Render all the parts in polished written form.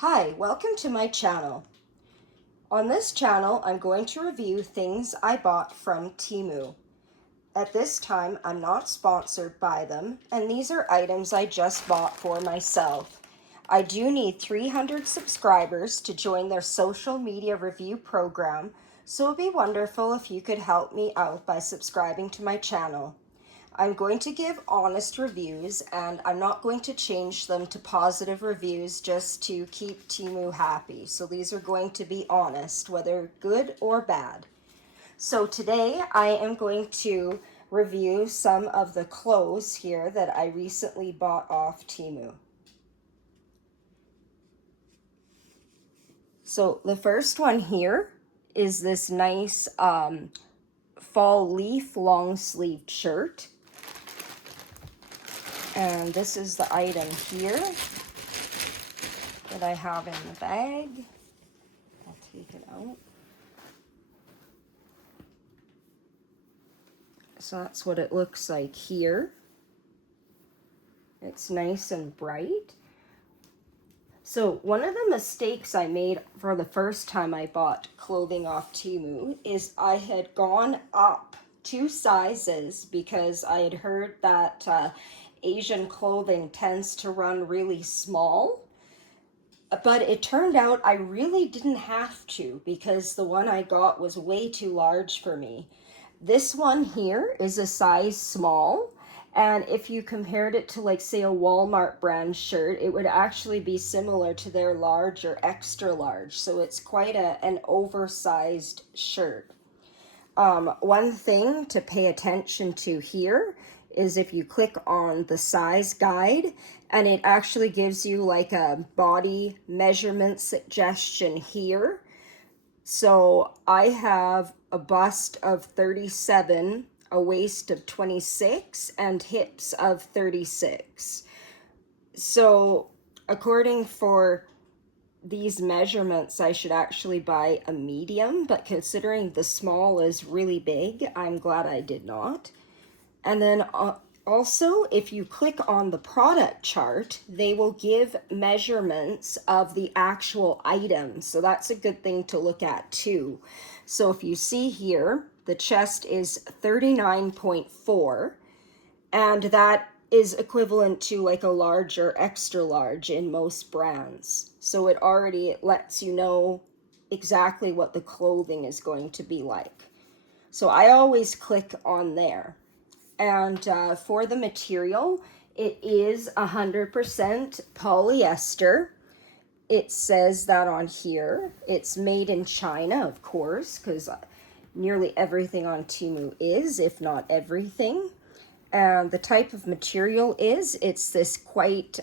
Hi, welcome to my channel. On this channel, I'm going to review things I bought from Temu. At this time, I'm not sponsored by them, and these are items I just bought for myself. I do need 300 subscribers to join their social media review program, so it would be wonderful if you could help me out by subscribing to my channel. I'm going to give honest reviews, and I'm not going to change them to positive reviews just to keep Temu happy. So these are going to be honest, whether good or bad. So today I am going to review some of the clothes here that I recently bought off Temu. So the first one here is this nice fall leaf long sleeved shirt. And this is the item here that I have in the bag. I'll take it out. So that's what it looks like here. It's nice and bright. So one of the mistakes I made for the first time I bought clothing off Temu is I had gone up 2 sizes because I had heard that Asian clothing tends to run really small. But it turned out I really didn't have to because the one I got was way too large for me. This one here is a size small, and if you compared it to, like, say, a Walmart brand shirt, it would actually be similar to their large or extra large. So it's quite an oversized shirt. One thing to pay attention to here is if you click on the size guide, and it actually gives you like a body measurement suggestion here. So I have a bust of 37, a waist of 26, and hips of 36. So according for these measurements, I should actually buy a medium, but considering the small is really big, I'm glad I did not. And then also, if you click on the product chart, they will give measurements of the actual item. So that's a good thing to look at too. So if you see here, the chest is 39.4, and that is equivalent to like a large or extra large in most brands. So it already lets you know exactly what the clothing is going to be like. So I always click on there. And for the material, it is 100% polyester. It says that on here. It's made in China, of course, because nearly everything on Temu is, if not everything. And the type of material it's this quite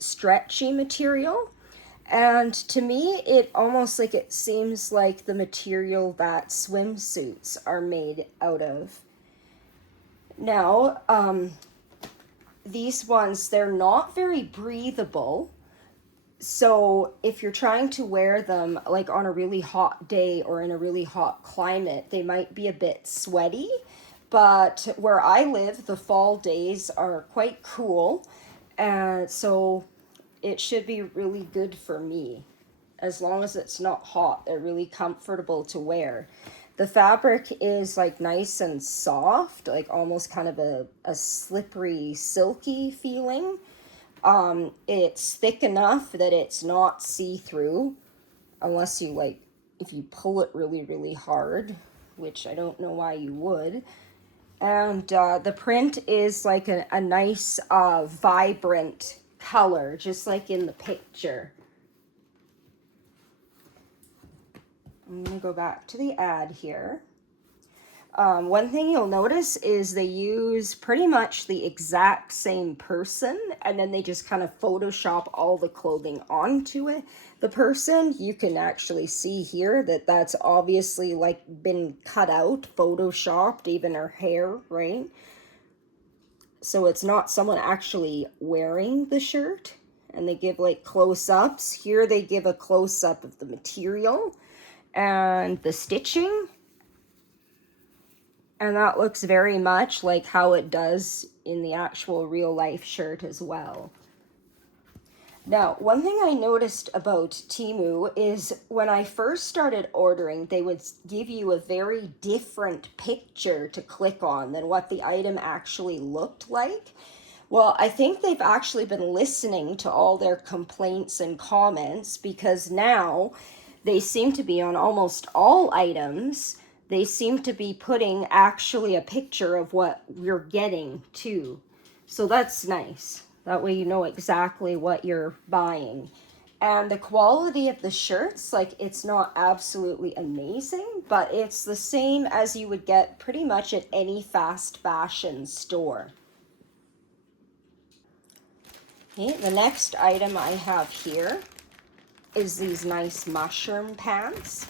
stretchy material. And to me, it almost like it seems like the material that swimsuits are made out of. Now, these ones, they're not very breathable. So if you're trying to wear them like on a really hot day or in a really hot climate, they might be a bit sweaty. But where I live, the fall days are quite cool. And so it should be really good for me. As long as it's not hot, they're really comfortable to wear. The fabric is like nice and soft, like almost kind of a slippery, silky feeling. It's thick enough that it's not see-through, unless you like, if you pull it really, really hard, which I don't know why you would. And the print is like a nice, vibrant color, just like in the picture. I'm going to go back to the ad here. One thing you'll notice is they use pretty much the exact same person, and then they just kind of Photoshop all the clothing onto it. The person, you can actually see here that that's obviously like been cut out, Photoshopped, even her hair, right? So it's not someone actually wearing the shirt. And they give like close-ups. Here they give a close-up of the material and the stitching, and that looks very much like how it does in the actual real life shirt as well. Now, one thing I noticed about Temu is when I first started ordering, they would give you a very different picture to click on than what the item actually looked like. Well, I think they've actually been listening to all their complaints and comments, because now they seem to be on almost all items. They seem to be putting actually a picture of what we're getting too. So that's nice. That way you know exactly what you're buying. And the quality of the shirts, like, it's not absolutely amazing, but it's the same as you would get pretty much at any fast fashion store. Okay, the next item I have here is these nice mushroom pants.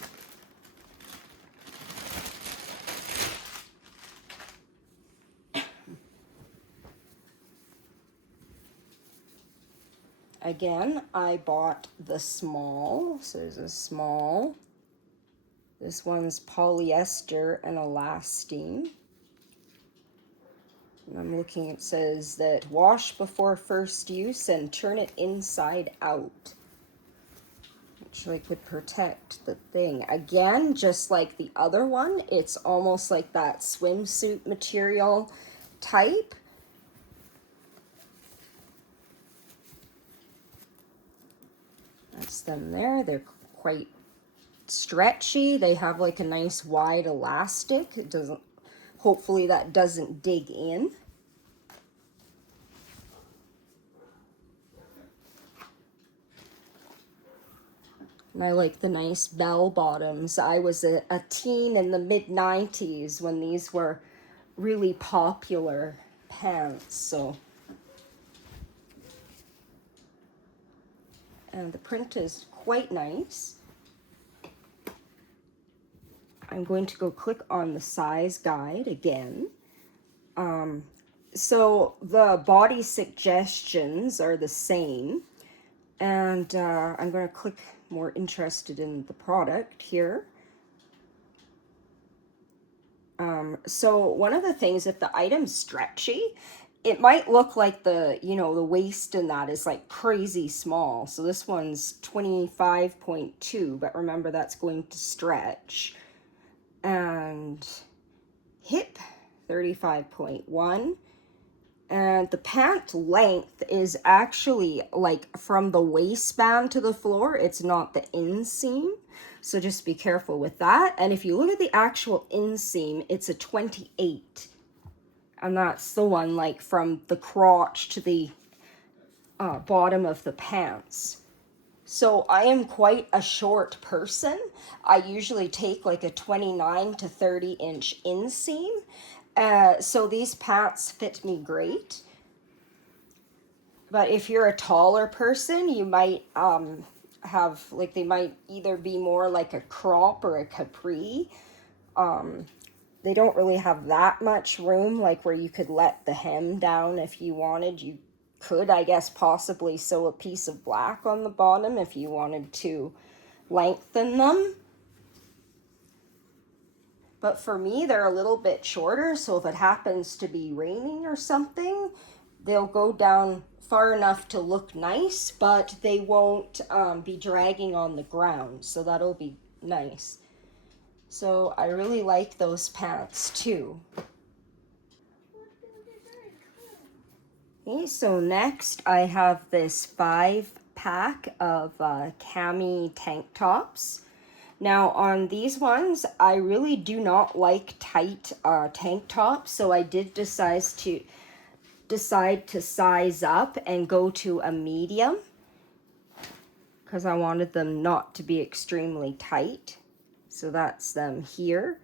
Again, I bought the small, so there's a small. This one's polyester and elastane. And I'm looking, it says that wash before first use and turn it inside out. Actually could protect the thing. Again, just like the other one, it's almost like that swimsuit material type. That's them there. They're quite stretchy. They have like a nice wide elastic. It doesn't, hopefully that doesn't dig in. And I like the nice bell bottoms. I was a teen in the mid-90s when these were really popular pants, so. And the print is quite nice. I'm going to go click on the size guide again. So the body suggestions are the same. And I'm going to click more interested in the product here. So one of the things, if the item's stretchy, it might look like the, you know, the waist in that is like crazy small. So this one's 25.2, but remember that's going to stretch. And hip 35.1. And the pant length is actually like from the waistband to the floor. It's not the inseam. So just be careful with that. And if you look at the actual inseam, it's a 28. And that's the one like from the crotch to the bottom of the pants. So I am quite a short person. I usually take like a 29 to 30 inch inseam. So these pants fit me great. But if you're a taller person, you might have, like, they might either be more like a crop or a capri. They don't really have that much room, like where you could let the hem down if you wanted. You could, I guess, possibly sew a piece of black on the bottom if you wanted to lengthen them. But for me, they're a little bit shorter, so if it happens to be raining or something, they'll go down far enough to look nice, but they won't be dragging on the ground, so that'll be nice. So I really like those pants too. Okay, so next I have this 5-pack of cami tank tops. Now on these ones, I really do not like tight tank tops, so I did decide to size up and go to a medium because I wanted them not to be extremely tight. So that's them here.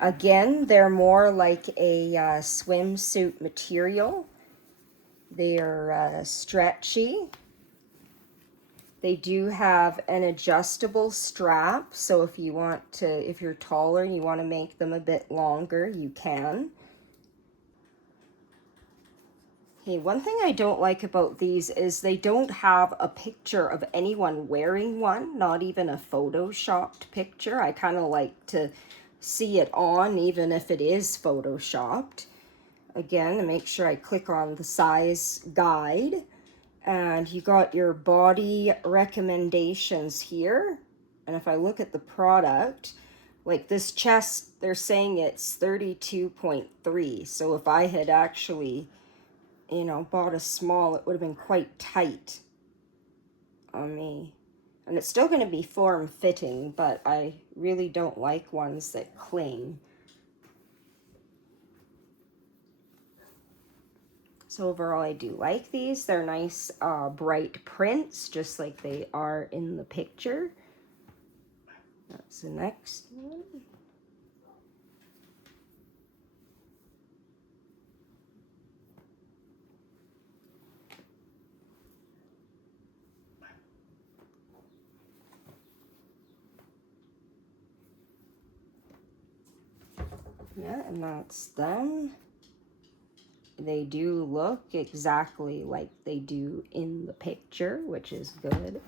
Again, they're more like a swimsuit material. They're stretchy. They do have an adjustable strap, so if you want to, if you're taller and you want to make them a bit longer, you can. Okay, one thing I don't like about these is they don't have a picture of anyone wearing one, not even a photoshopped picture. I kind of like to see it on, even if it is photoshopped. Again, to make sure I click on the size guide. And you got your body recommendations here. And if I look at the product, like this chest, they're saying it's 32.3. So if I had actually, you know, bought a small, it would have been quite tight on me. And it's still going to be form-fitting, but I really don't like ones that cling. So overall, I do like these. They're nice, bright prints, just like they are in the picture. That's the next one. Yeah, and that's them. They do look exactly like they do in the picture, which is good.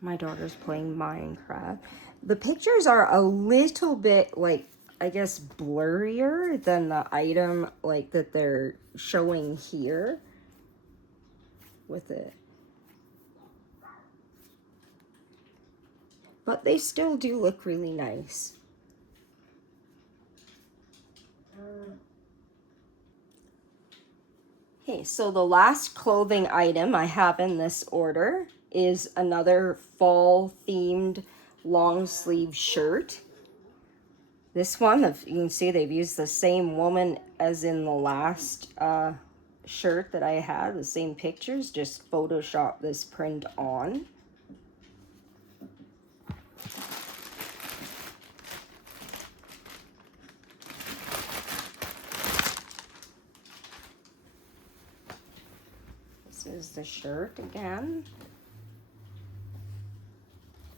My daughter's playing Minecraft. The pictures are a little bit, like, I guess, blurrier than the item, like, that they're showing here with it. But they still do look really nice. Okay, so the last clothing item I have in this order is another fall themed long sleeve shirt. This one, you can see they've used the same woman as in the last shirt that I had, the same pictures, just Photoshop this print on. This is the shirt again.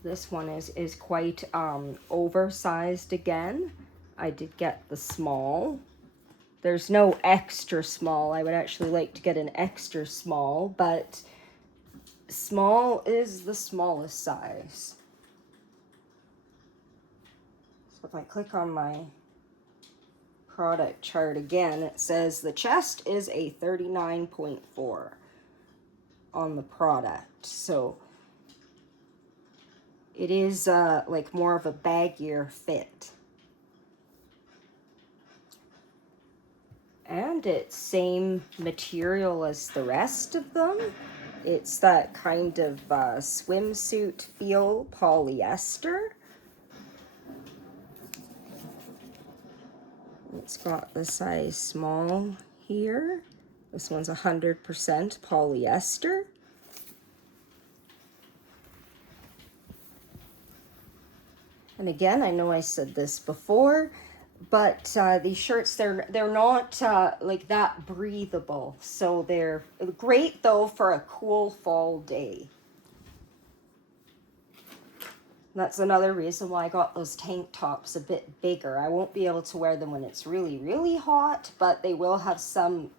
This one is quite oversized again. I did get the small. There's no extra small. I would actually like to get an extra small, but small is the smallest size. So if I click on my product chart again, it says the chest is a 39.4 on the product. So it is like more of a baggier fit. And it's same material as the rest of them. It's that kind of swimsuit feel polyester. It's got the size small here. This one's 100% polyester. And again, I know I said this before, but these shirts, they're not like that breathable. So they're great though for a cool fall day. That's another reason why I got those tank tops a bit bigger. I won't be able to wear them when it's really, really hot, but they will have some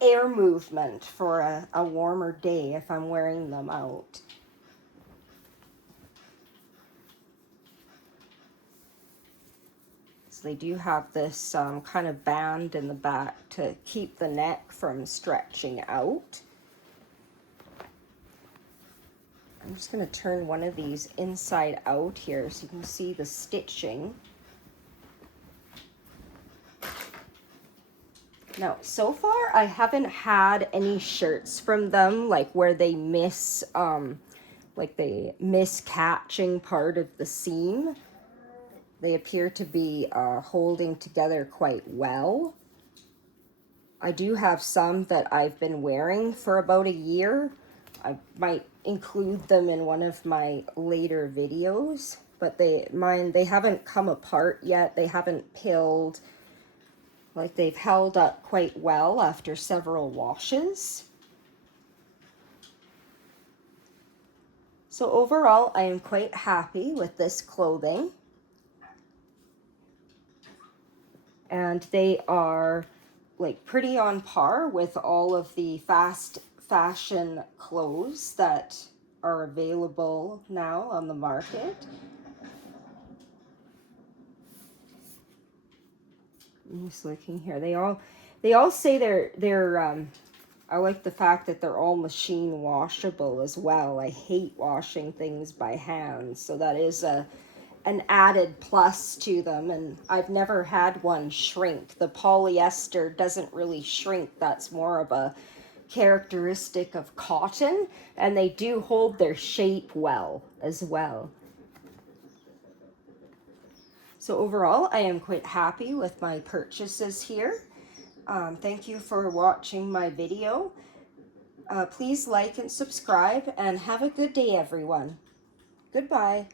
air movement for a warmer day if I'm wearing them out. So they do have this kind of band in the back to keep the neck from stretching out. I'm just going to turn one of these inside out here so you can see the stitching. Now, so far I haven't had any shirts from them like where they miss catching part of the seam. They appear to be holding together quite well. I do have some that I've been wearing for about a year. I might include them in one of my later videos, but they haven't come apart yet. They haven't pilled. Like, they've held up quite well after several washes. So overall, I am quite happy with this clothing. And they are like pretty on par with all of the fast fashion clothes that are available now on the market. I'm just looking here. They all say they're I like the fact that they're all machine washable as well. I hate washing things by hand, so that is an added plus to them. And I've never had one shrink. The polyester doesn't really shrink. That's more of a characteristic of cotton, and they do hold their shape well as well. So overall, I am quite happy with my purchases here. Thank you for watching my video. Please like and subscribe, and have a good day, everyone. Goodbye.